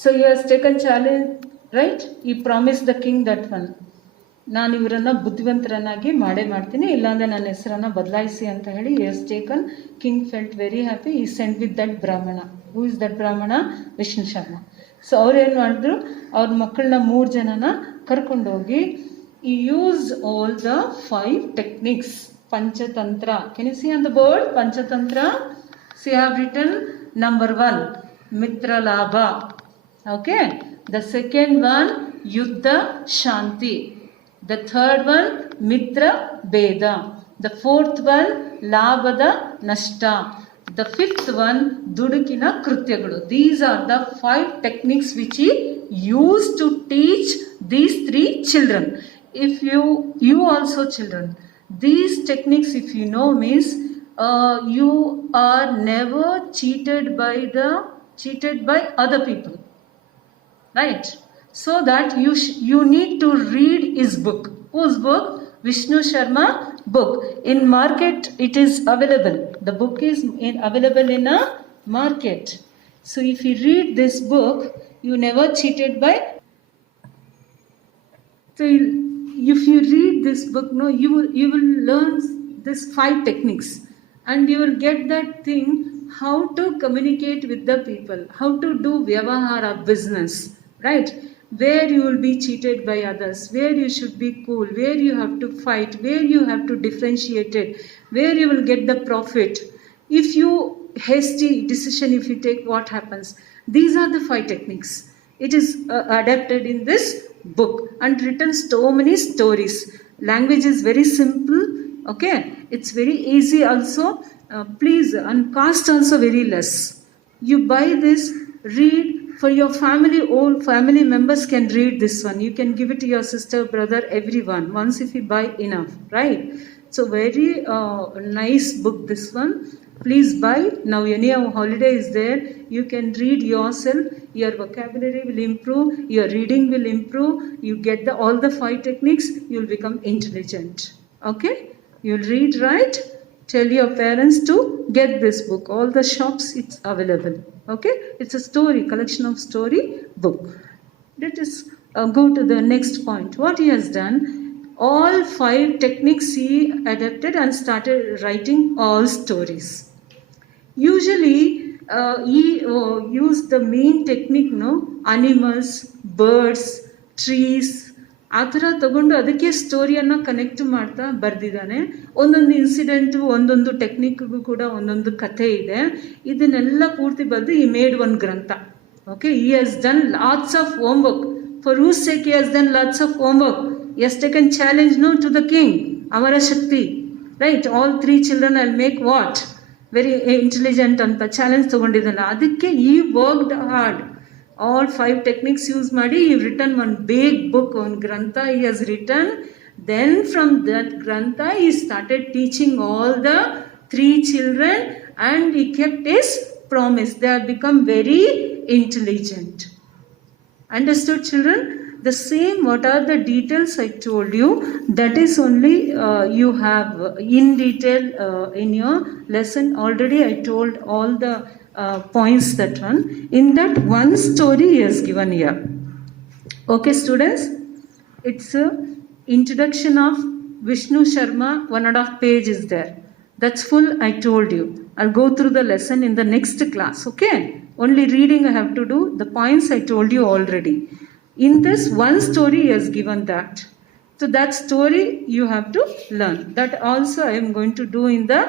So he has taken challenge, right? He promised the king that one. ನಾನು ಇವರನ್ನು ಬುದ್ಧಿವಂತರನ್ನಾಗಿ ಮಾಡೇ ಮಾಡ್ತೀನಿ, ಇಲ್ಲಾಂದರೆ ನನ್ನ ಹೆಸರನ್ನು ಬದಲಾಯಿಸಿ ಅಂತ ಹೇಳಿ as taken. King felt very happy. He sent with that Brahmin. Who is that ಬ್ರಾಹ್ಮಣ? ವಿಷ್ಣು ಶರ್ಮಾ. ಸೊ ಅವ್ರೇನು ಮಾಡಿದ್ರು, ಅವ್ರ ಮಕ್ಕಳನ್ನ 3 ಜನನ ಕರ್ಕೊಂಡೋಗಿ ಈ used all the 5 techniques. Panchatantra. Can you see on the board? Panchatantra. See, I have written number 1, Mitra Labha. Okay. The second one, Yuddha Shanti. The third one, Mitra Beda. The fourth one, Labhada Nashta. The fifth one, Dudukina Krutyagalu. These are the 5 techniques which he used to teach these 3 children. If you also children, these techniques, if you know, means you are never cheated by other people, right? So that you need to read his book. Whose book? Vishnu Sharma book. In market it is available. The book is available in a market. So if you read this book, you never cheated by. So if you read this book, no, you will learn this 5 techniques, and you will get that thing, how to communicate with the people, how to do vyavahara business, right? Where you will be cheated by others, where you should be cool, where you have to fight, where you have to differentiate it, where you will get the profit. If you hasty decision, if you take, what happens? These are the 5 techniques. It is adapted in this book and written so many stories. Language is very simple. Okay, it's very easy also. Please, and cost also very less. You buy this, read. For your family, all family members can read this one. You can give it to your sister, brother, everyone. Once if you buy enough, right? So very nice book, this one. Please buy. Now anyhow holiday is there. You can read yourself. Your vocabulary will improve. Your reading will improve. You get all the 5 techniques. You will become intelligent. Okay? You will read, right? Tell your parents to get this book. All the shops, it's available. Okay? It's a story, collection of story book. Let us go to the next point. What he has done, all 5 techniques he adapted and started writing all stories. Usually, he used the main technique, no? Animals, birds, trees, ಆ ಥರ ತಗೊಂಡು ಅದಕ್ಕೆ ಸ್ಟೋರಿಯನ್ನು connect ಮಾಡ್ತಾ ಬರೆದಿದ್ದಾನೆ. ಒಂದೊಂದು incident, ಒಂದೊಂದು ಟೆಕ್ನಿಕ್ಗೂ ಕೂಡ ಒಂದೊಂದು ಕಥೆ ಇದೆ. ಇದನ್ನೆಲ್ಲ ಪೂರ್ತಿ ಬರೆದು ಈ ಮೇಡ್ ಒಂದು ಗ್ರಂಥ. Okay, he has done lots of homework. For whose sake he has done lots of homework? He has taken challenge, no, to the king, Amara Shakti, right? All 3 children will make what? Very intelligent ಅಂತ challenge ತಗೊಂಡಿದ್ದಲ್ಲ, ಅದಕ್ಕೆ he worked hard. All 5 techniques use ಮಾಡಿ he written one big book on grantha he has written. Then from that grantha he started teaching all the 3 children, and he kept his promise. They have become very intelligent. Understood, children? The same, what are the details I told you, that is only you have in detail in your lesson. Already I told all the points, that one. In that one story he has given here. Okay, students? It's a introduction of Vishnu Sharma, 1.5 page is there. That's full, I told you. I'll go through the lesson in the next class, okay? Only reading I have to do. The points I told you already. In this one story he has given that. So that story you have to learn. That also I am going to do in the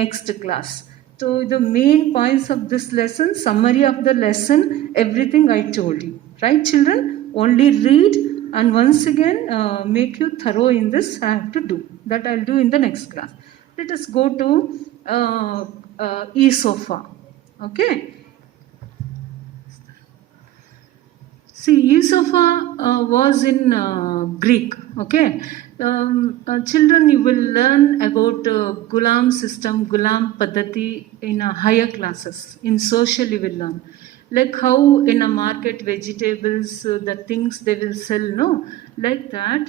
next class. So the main points of this lesson, summary of the lesson, everything I told you. Right, children? Only read, and once again make you thorough in this I have to do. That I'll do in the next class. Let us go to Aesopha. Okay? See, Aesopha was in Greek. Okay? Children, you will learn about Gulam system, Gulam Paddhati in higher classes. In social you will learn. Like how in a market vegetables, the things they will sell, no? Like that,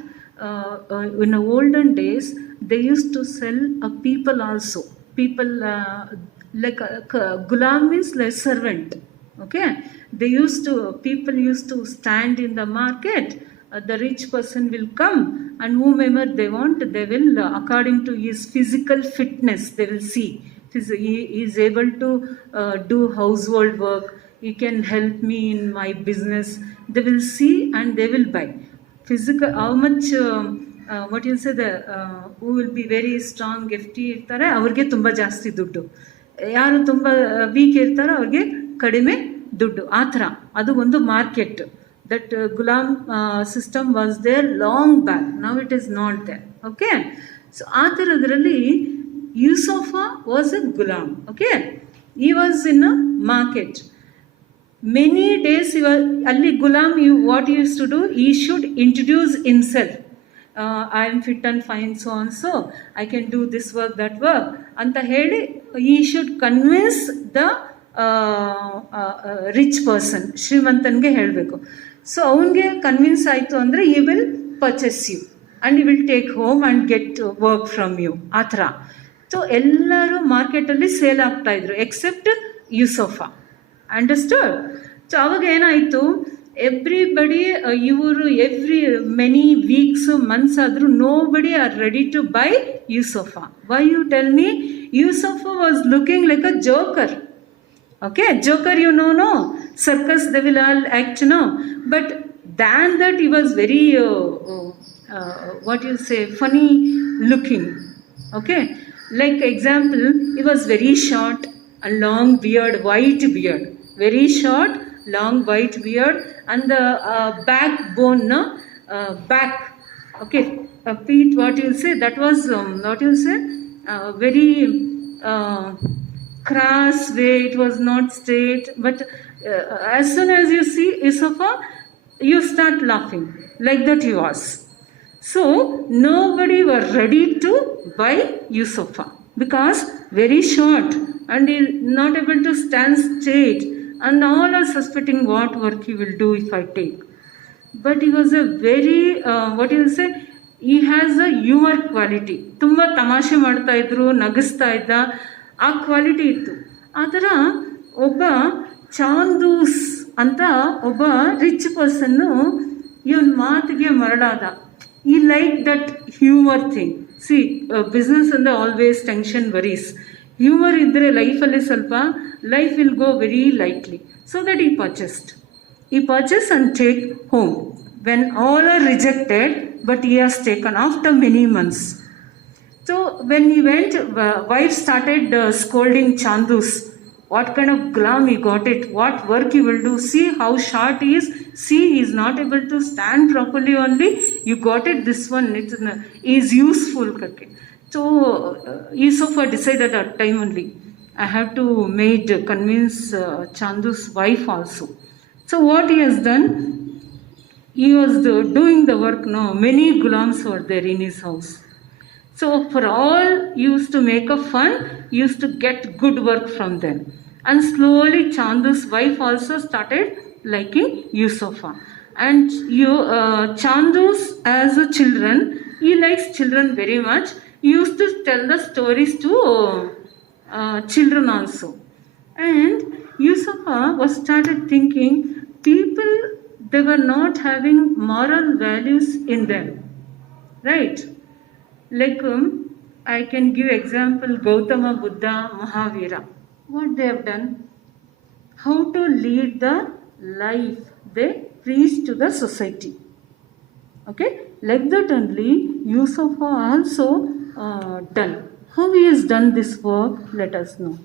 in the olden days, they used to sell people also. People, like Gulam means like servant. Okay, people used to stand in the market. The rich person will come, and whomever they want, they will, according to his physical fitness, they will see. He is able to do household work. He can help me in my business. They will see and they will buy. Physical, how much, what you say, who will be very strong, FT ಇರ್ತಾರೆ ಅವ್ರಿಗೆ ತುಂಬ ಜಾಸ್ತಿ ದುಡ್ಡು, ಯಾರು ತುಂಬ weak ಇರ್ತಾರೋ ಅವ್ರಿಗೆ ಕಡಿಮೆ ದುಡ್ಡು. ಆ ಥರ ಅದು ಒಂದು market. That ghulam system was there long back. Now it is not there. Okay, so ಆ ಥರದ್ರಲ್ಲಿ Yusuf was a ghulam. Okay, he was in a market. Many days ಅಲ್ಲಿ Ghulam, what he used to do, he should introduce himself. I am fit and fine, so and so, I can do this work, that work ಅಂತ ಹೇಳಿ he should convince the rich person, ಶ್ರೀಮಂತನಿಗೆ ಹೇಳಬೇಕು. So ಅವನಿಗೆ convince ಆಯಿತು ಅಂದರೆ he will purchase you and he will take home and get work from you. ಆ ಥರ. So ಎಲ್ಲರೂ ಮಾರ್ಕೆಟಲ್ಲಿ ಸೇಲ್ ಆಗ್ತಾಯಿದ್ರು ಎಕ್ಸೆಪ್ಟ್ ಯೂಸುಫಾ. ಅಂಡರ್ಸ್ಟುಡ್? ಸೊ ಅವಾಗ ಏನಾಯಿತು, ಎವ್ರಿಬಡಿ, ಇವರು ಮೆನಿ ವೀಕ್ಸ್, ಮಂತ್ಸ್ ಆದರೂ nobody are ready to buy Yusufa. Why you tell me? Yusufa was looking like a joker. Okay, Joker, you know, no? Circus, they will all act, no? But than that, he was very, what you say, funny looking. Okay? Like example, he was very short, a long beard, white beard. Very short, long white beard, and the backbone, no? Back. Okay, feet, what you say, that was, what you say, very... crass way, it was not straight. But as soon as you see Isufa, you start laughing. Like that he was. So nobody were ready to buy Yusufa because very short and he not able to stand straight, and all are suspecting what work he will do if I take. But he was a very, what you say, he has a humor quality. Tumba tamashe ಮಾಡ್ತಾ ಇದ್ರು, ನಗಿಸ್ತಾ ಇದ್ದ, ಆ quality ಇತ್ತು. ಆ ಥರ ಒಬ್ಬ ಚಾಂದೂಸ್ ಅಂತ ಒಬ್ಬ ರಿಚ್ ಪರ್ಸನ್ನು ಇವನ್ ಮಾತಿಗೆ ಮರಳಾದ. He like that humour thing. See, business ಅಂದರೆ ಆಲ್ವೇಸ್ ಟೆನ್ಷನ್, ವರೀಸ್. ಹ್ಯೂಮರ್ ಇದ್ದರೆ ಲೈಫಲ್ಲಿ ಸ್ವಲ್ಪ life will go very lightly. So that he purchase and take home. When all are rejected, but he has taken after many months. So when he went, wife started scolding Chandus. What kind of glam he got it? What work he will do? See how short he is. See, he is not able to stand properly only. You got it, this one. It is useful. So Yusufa decided at time only, I have to convince Chandus' wife also. So what he has done, he was doing the work. No, many gulams were there in his house. So for all, used to make a fun, used to get good work from them. And slowly Chandu's wife also started liking Yusufa. And Chandu's as a children, he likes children very much. He used to tell the stories to children also. And Yusufa was started thinking, people, they were not having moral values in them. Right? Like I can give example, Gautama Buddha, Mahavira. What they have done? How to lead the life they preach to the society. Okay? Like that only Yusufa also done. How he has done this work, let us know.